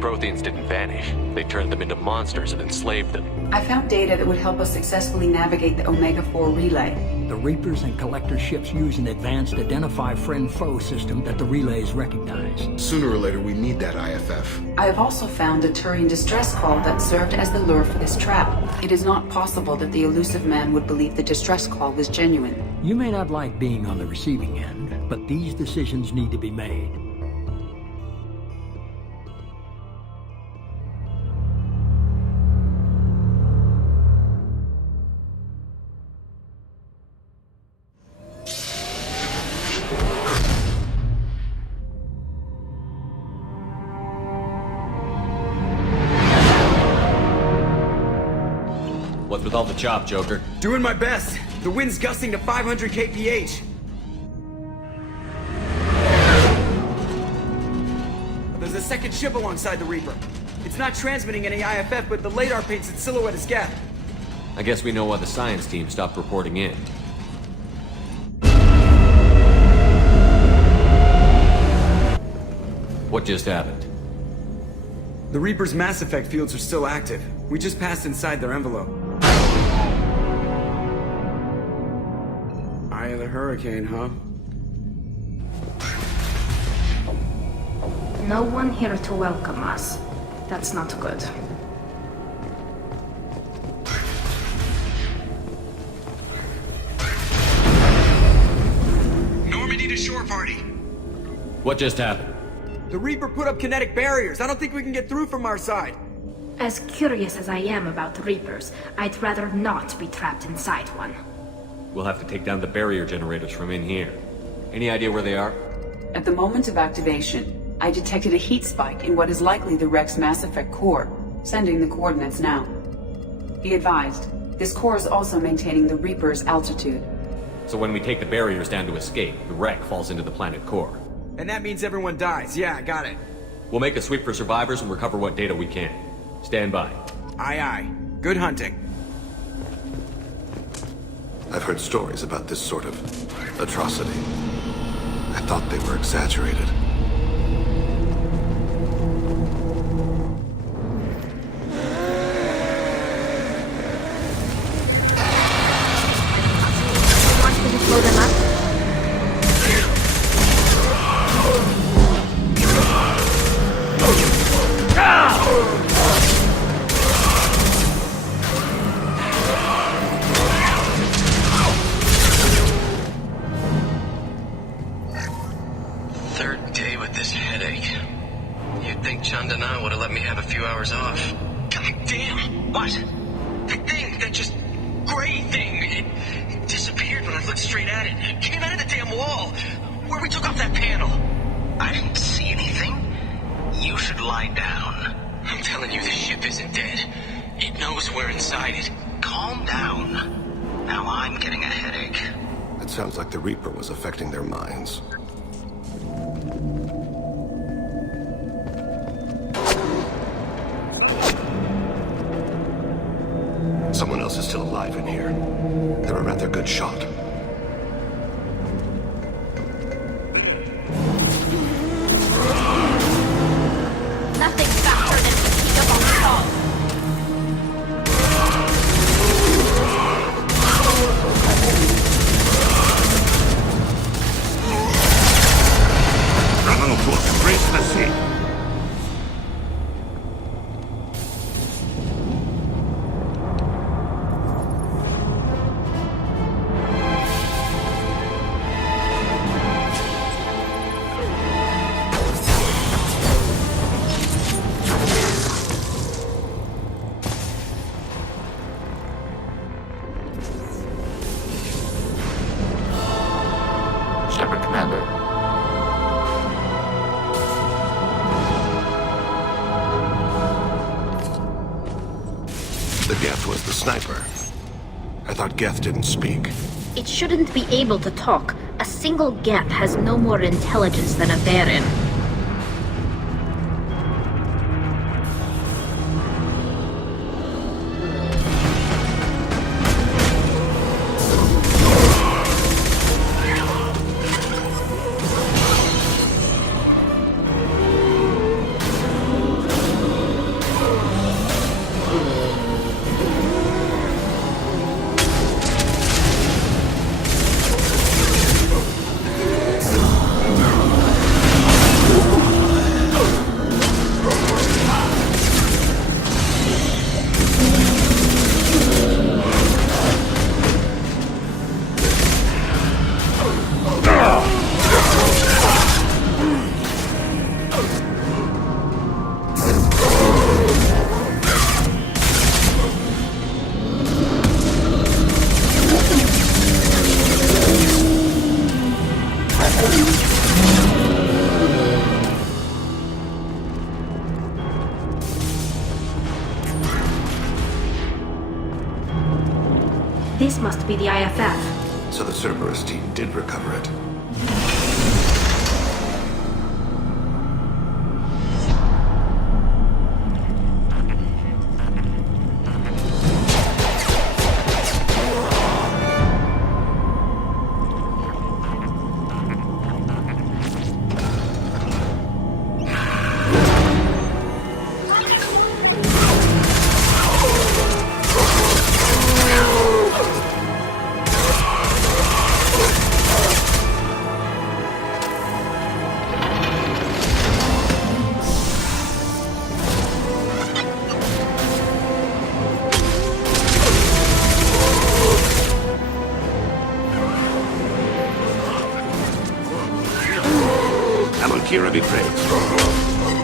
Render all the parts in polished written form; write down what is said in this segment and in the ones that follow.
Protheans didn't vanish. They turned them into monsters and enslaved them. I found data that would help us successfully navigate the Omega-4 relay. The Reapers and Collector ships use an advanced Identify Friend-Foe system that the relays recognize. Sooner or later, we need that IFF. I have also found a Turian distress call that served as the lure for this trap. It is not possible that the elusive man would believe the distress call was genuine. You may not like being on the receiving end, but these decisions need to be made. What's with all the chop, Joker? Doing my best. The wind's gusting to 500 kph. There's a second ship alongside the Reaper. It's not transmitting any IFF, but the radar paints its silhouette as Geth. I guess we know why the science team stopped reporting in. What just happened? The Reaper's mass effect fields are still active. We just passed inside their envelope. Eye of the hurricane, huh? No one here to welcome us. That's not good. Normandy to shore party. What just happened? The Reaper put up kinetic barriers. I don't think we can get through from our side. As curious as I am about the Reapers, I'd rather not be trapped inside one. We'll have to take down the barrier generators from in here. Any idea where they are? At the moment of activation, I detected a heat spike in what is likely the Rex Mass Effect core, sending the coordinates now. Be advised, this core is also maintaining the Reaper's altitude. So when we take the barriers down to escape, the wreck falls into the planet core. And that means everyone dies. Yeah, I got it. We'll make a sweep for survivors and recover what data we can. Stand by. Aye, aye. Good hunting. I've heard stories about this sort of atrocity. I thought they were exaggerated. Want me to blow them up? Third day with this headache. You'd think Chandana would have let me have a few hours off. God damn! What? The thing, that just gray thing, it disappeared when I looked straight at it. It came out of the damn wall, where we took off that panel. I didn't see anything. You should lie down. I'm telling you, the ship isn't dead. It knows we're inside it. Calm down. Now I'm getting a headache. It sounds like the Reaper was affecting their minds. Someone else is still alive in here. They're a rather good shot. Nothing faster than to keep up on the wall. Bravo to embrace the sea. Shepard, Commander. The Geth was the sniper. I thought Geth didn't speak. It shouldn't be able to talk. A single Geth has no more intelligence than a Baron. must be the IFF. So the Cerberus team did recover it. Kira be praised.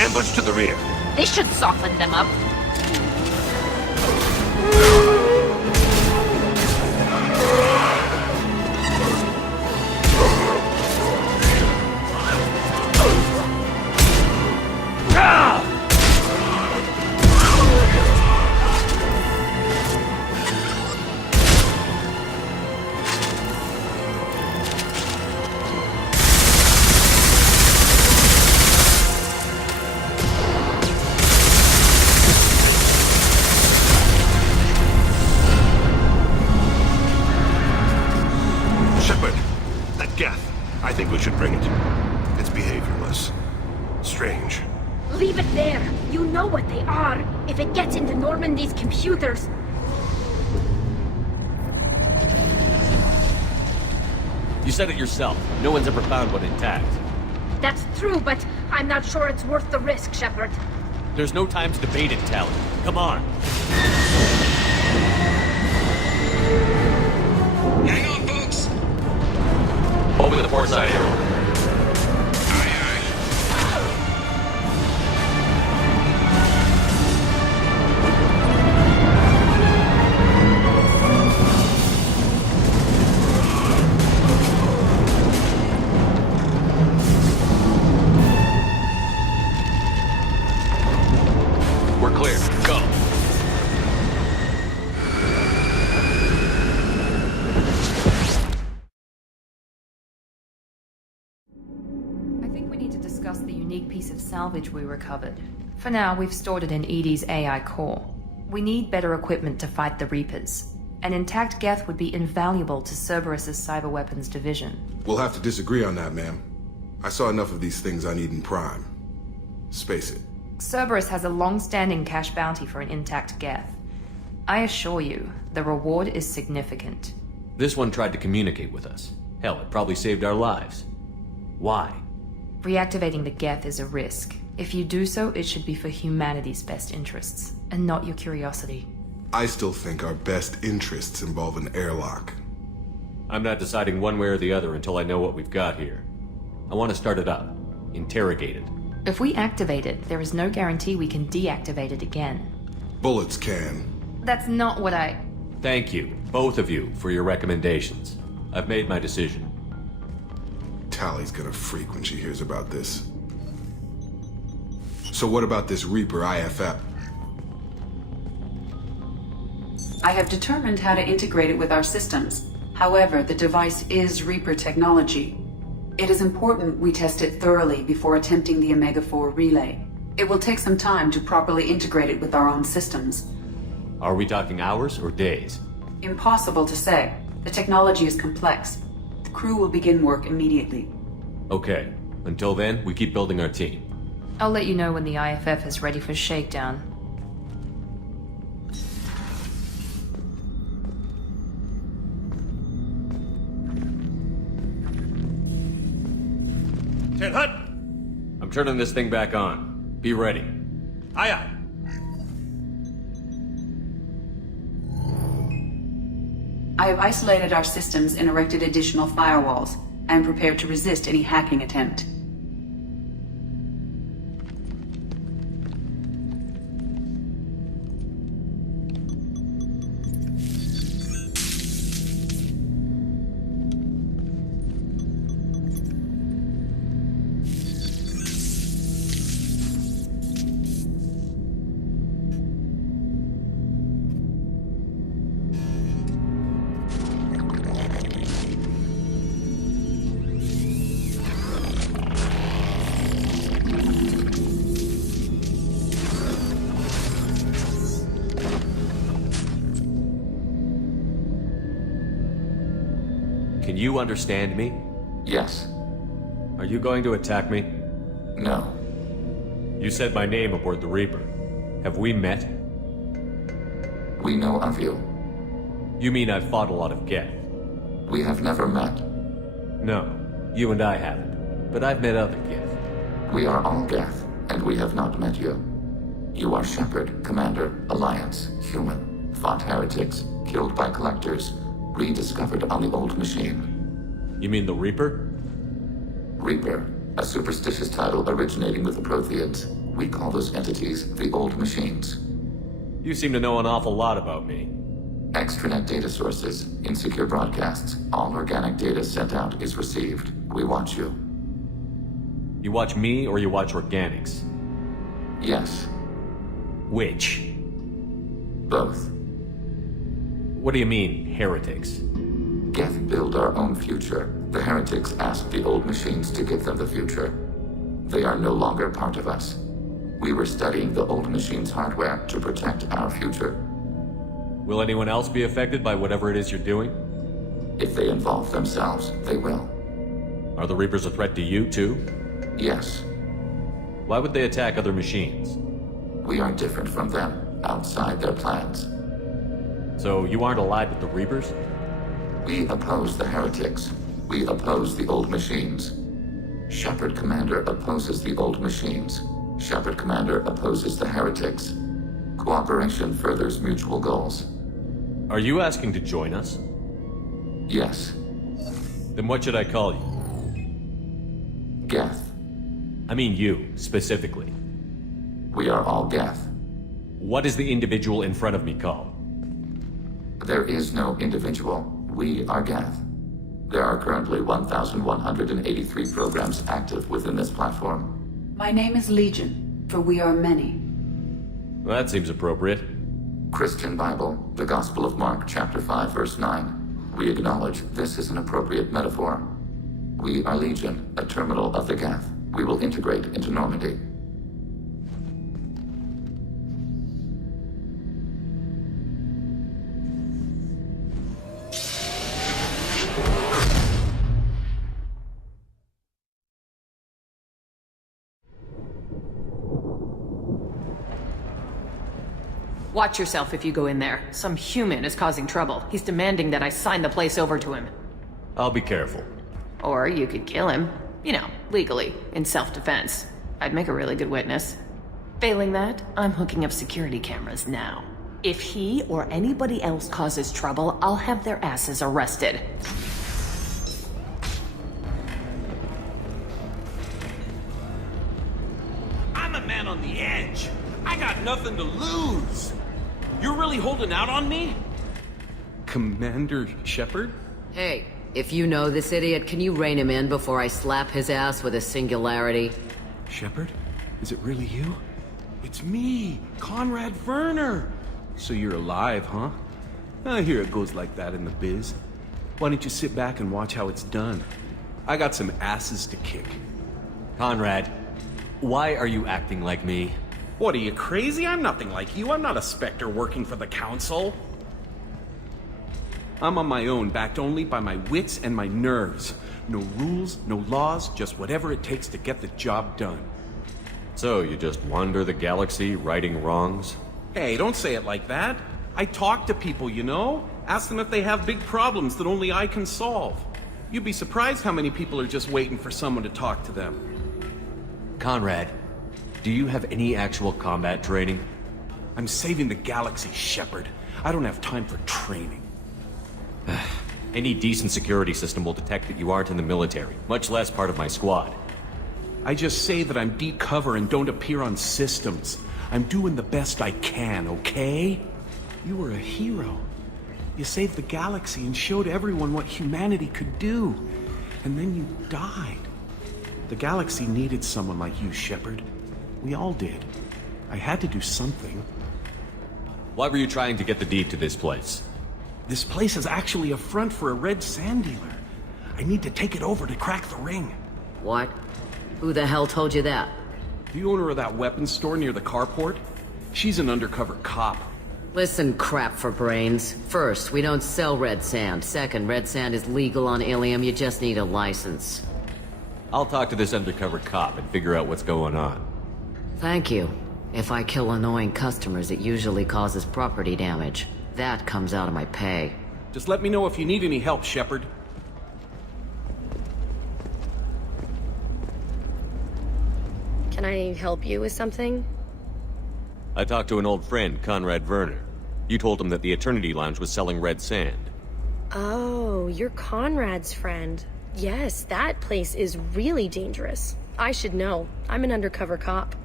Ambush to the rear. This should soften them up. Shepard, that Geth. I think we should bring it. It's behaviorless. Strange. Leave it there. You know what they are. If it gets into Normandy's computers. You said it yourself. No one's ever found one intact. That's true, but I'm not sure it's worth the risk, Shepard. There's no time to debate it, Tally. Come on. Hang on, folks! Open the port side arrow. We're clear. Go. I think we need to discuss the unique piece of salvage we recovered. For now, we've stored it in EDI's AI core. We need better equipment to fight the Reapers. An intact Geth would be invaluable to Cerberus's cyber weapons division. We'll have to disagree on that, ma'am. I saw enough of these things on Eden Prime. Space it. Cerberus has a long-standing cash bounty for an intact Geth. I assure you, the reward is significant. This one tried to communicate with us. Hell, it probably saved our lives. Why? Reactivating the Geth is a risk. If you do so, it should be for humanity's best interests, and not your curiosity. I still think our best interests involve an airlock. I'm not deciding one way or the other until I know what we've got here. I want to start it up. Interrogate it. If we activate it, there is no guarantee we can deactivate it again. Bullets can. That's not what I... Thank you, both of you, for your recommendations. I've made my decision. Tally's gonna freak when she hears about this. So what about this Reaper IFF? I have determined how to integrate it with our systems. However, the device is Reaper technology. It is important we test it thoroughly before attempting the Omega-4 relay. It will take some time to properly integrate it with our own systems. Are we talking hours or days? Impossible to say. The technology is complex. The crew will begin work immediately. Okay. Until then, we keep building our team. I'll let you know when the IFF is ready for shakedown. I'm turning this thing back on. Be ready. Aye, aye. I have isolated our systems and erected additional firewalls. I am prepared to resist any hacking attempt. Can you understand me? Yes. Are you going to attack me? No. You said my name aboard the Reaper. Have we met? We know of you. You mean I've fought a lot of Geth? We have never met. No, you and I haven't. But I've met other Geth. We are all Geth, and we have not met you. You are Shepard, Commander, Alliance, human, fought heretics, killed by collectors, rediscovered on the old machine. You mean the Reaper? Reaper, a superstitious title originating with the Protheans. We call those entities the old machines. You seem to know an awful lot about me. Extranet data sources, insecure broadcasts, all organic data sent out is received. We watch you. You watch me or you watch organics? Yes. Which? Both. What do you mean, heretics? Geth build our own future. The heretics asked the old machines to give them the future. They are no longer part of us. We were studying the old machines' hardware to protect our future. Will anyone else be affected by whatever it is you're doing? If they involve themselves, they will. Are the Reapers a threat to you, too? Yes. Why would they attack other machines? We are different from them, outside their plans. So you aren't allied with the Reapers? We oppose the heretics. We oppose the old machines. Shepard Commander opposes the old machines. Shepard Commander opposes the heretics. Cooperation furthers mutual goals. Are you asking to join us? Yes. Then what should I call you? Geth. I mean you, specifically. We are all Geth. What is the individual in front of me called? There is no individual. We are Geth. There are currently 1,183 programs active within this platform. My name is Legion, for we are many. Well, that seems appropriate. Christian Bible, the Gospel of Mark, chapter 5, verse 9. We acknowledge this is an appropriate metaphor. We are Legion, a terminal of the Geth. We will integrate into Normandy. Watch yourself if you go in there. Some human is causing trouble. He's demanding that I sign the place over to him. I'll be careful. Or you could kill him. You know, legally, in self-defense. I'd make a really good witness. Failing that, I'm hooking up security cameras now. If he or anybody else causes trouble, I'll have their asses arrested. I'm a man on the edge. I got nothing to lose. You're really holding out on me? Commander Shepard? Hey, if you know this idiot, can you rein him in before I slap his ass with a singularity? Shepard? Is it really you? It's me, Conrad Werner. So you're alive, huh? I hear it goes like that in the biz. Why don't you sit back and watch how it's done? I got some asses to kick. Conrad, why are you acting like me? What, are you crazy? I'm nothing like you. I'm not a Spectre working for the Council. I'm on my own, backed only by my wits and my nerves. No rules, no laws, just whatever it takes to get the job done. So, you just wander the galaxy, righting wrongs? Hey, don't say it like that. I talk to people, you know? Ask them if they have big problems that only I can solve. You'd be surprised how many people are just waiting for someone to talk to them. Conrad, do you have any actual combat training? I'm saving the galaxy, Shepard. I don't have time for training. Any decent security system will detect that you aren't in the military, much less part of my squad. I just say that I'm deep cover and don't appear on systems. I'm doing the best I can, okay? You were a hero. You saved the galaxy and showed everyone what humanity could do. And then you died. The galaxy needed someone like you, Shepard. We all did. I had to do something. Why were you trying to get the deed to this place? This place is actually a front for a red sand dealer. I need to take it over to crack the ring. What? Who the hell told you that? The owner of that weapons store near the carport. She's an undercover cop. Listen, crap for brains. First, we don't sell red sand. Second, red sand is legal on Illium. You just need a license. I'll talk to this undercover cop and figure out what's going on. Thank you. If I kill annoying customers, it usually causes property damage. That comes out of my pay. Just let me know if you need any help, Shepard. Can I help you with something? I talked to an old friend, Conrad Werner. You told him that the Eternity Lounge was selling red sand. Oh, you're Conrad's friend. Yes, that place is really dangerous. I should know. I'm an undercover cop.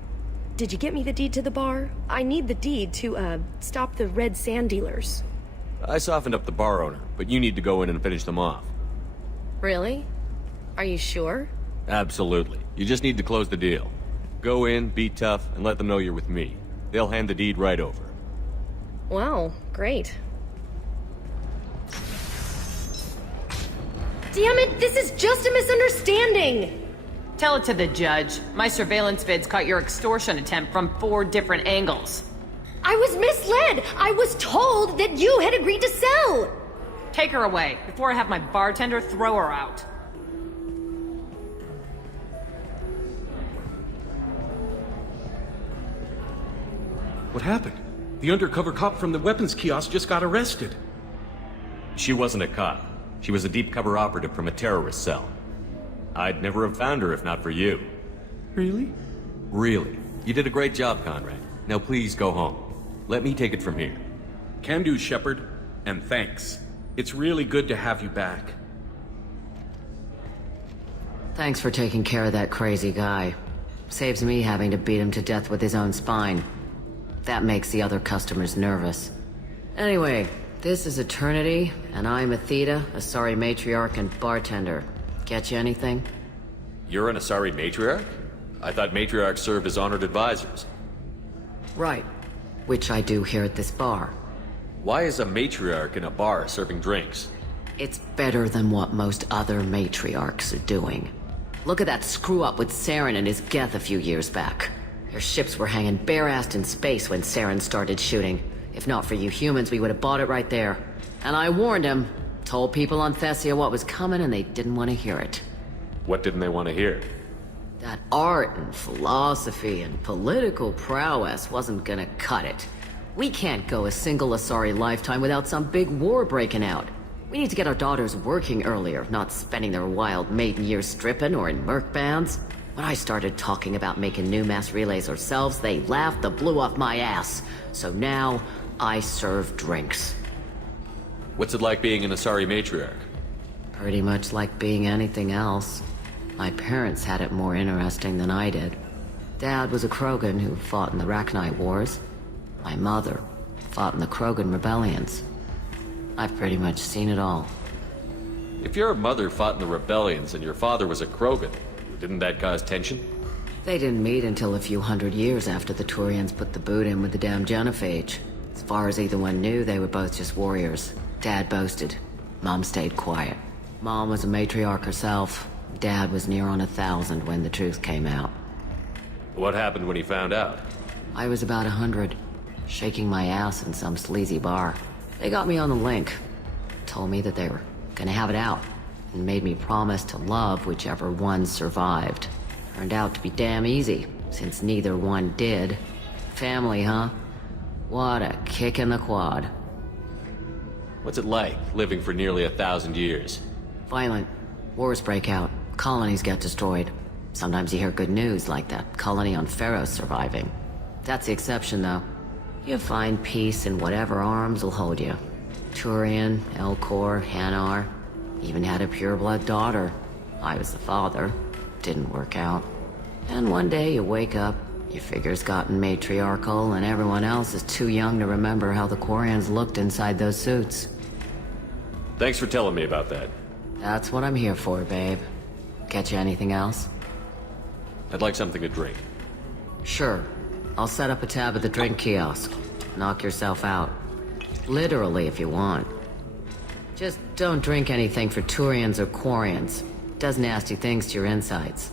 Did you get me the deed to the bar? I need the deed to, stop the red sand dealers. I softened up the bar owner, but you need to go in and finish them off. Really? Are you sure? Absolutely. You just need to close the deal. Go in, be tough, and let them know you're with me. They'll hand the deed right over. Wow, great. Damn it, this is just a misunderstanding! Tell it to the judge. My surveillance vids caught your extortion attempt from 4 different angles. I was misled! I was told that you had agreed to sell! Take her away, before I have my bartender throw her out. What happened? The undercover cop from the weapons kiosk just got arrested. She wasn't a cop. She was a deep cover operative from a terrorist cell. I'd never have found her if not for you. Really? Really. You did a great job, Conrad. Now please go home. Let me take it from here. Can do, Shepard. And thanks. It's really good to have you back. Thanks for taking care of that crazy guy. Saves me having to beat him to death with his own spine. That makes the other customers nervous. Anyway, this is Eternity, and I'm Athena, Asari matriarch and bartender. Get you anything? You're an Asari matriarch? I thought matriarchs served as honored advisors. Right. Which I do here at this bar. Why is a matriarch in a bar serving drinks? It's better than what most other matriarchs are doing. Look at that screw-up with Saren and his Geth a few years back. Their ships were hanging bare-assed in space when Saren started shooting. If not for you humans, we would have bought it right there. And I warned him. Told people on Thessia what was coming and they didn't want to hear it. What didn't they want to hear? That art and philosophy and political prowess wasn't gonna cut it. We can't go a single Asari lifetime without some big war breaking out. We need to get our daughters working earlier, not spending their wild maiden years stripping or in merc bands. When I started talking about making new mass relays ourselves, they laughed the blue off my ass. So now, I serve drinks. What's it like being an Asari matriarch? Pretty much like being anything else. My parents had it more interesting than I did. Dad was a Krogan who fought in the Rachni Wars. My mother fought in the Krogan rebellions. I've pretty much seen it all. If your mother fought in the rebellions and your father was a Krogan, didn't that cause tension? They didn't meet until a few hundred years after the Turians put the boot in with the damn genophage. As far as either one knew, they were both just warriors. Dad boasted. Mom stayed quiet. Mom was a matriarch herself. Dad was near on 1,000 when the truth came out. What happened when he found out? I was about 100, shaking my ass in some sleazy bar. They got me on the link. Told me that they were gonna have it out, and made me promise to love whichever one survived. Turned out to be damn easy, since neither one did. Family, huh? What a kick in the quad. What's it like, living for nearly 1,000 years? Violent. Wars break out. Colonies get destroyed. Sometimes you hear good news, like that colony on Pharaoh surviving. That's the exception, though. You find peace in whatever arms will hold you. Turian, Elcor, Hanar, even had a pureblood daughter. I was the father. Didn't work out. And one day you wake up, your figure's gotten matriarchal, and everyone else is too young to remember how the Quarians looked inside those suits. Thanks for telling me about that. That's what I'm here for, babe. Get you anything else? I'd like something to drink. Sure. I'll set up a tab at the drink kiosk. Knock yourself out. Literally, if you want. Just don't drink anything for Turians or Quarians. Does nasty things to your insides.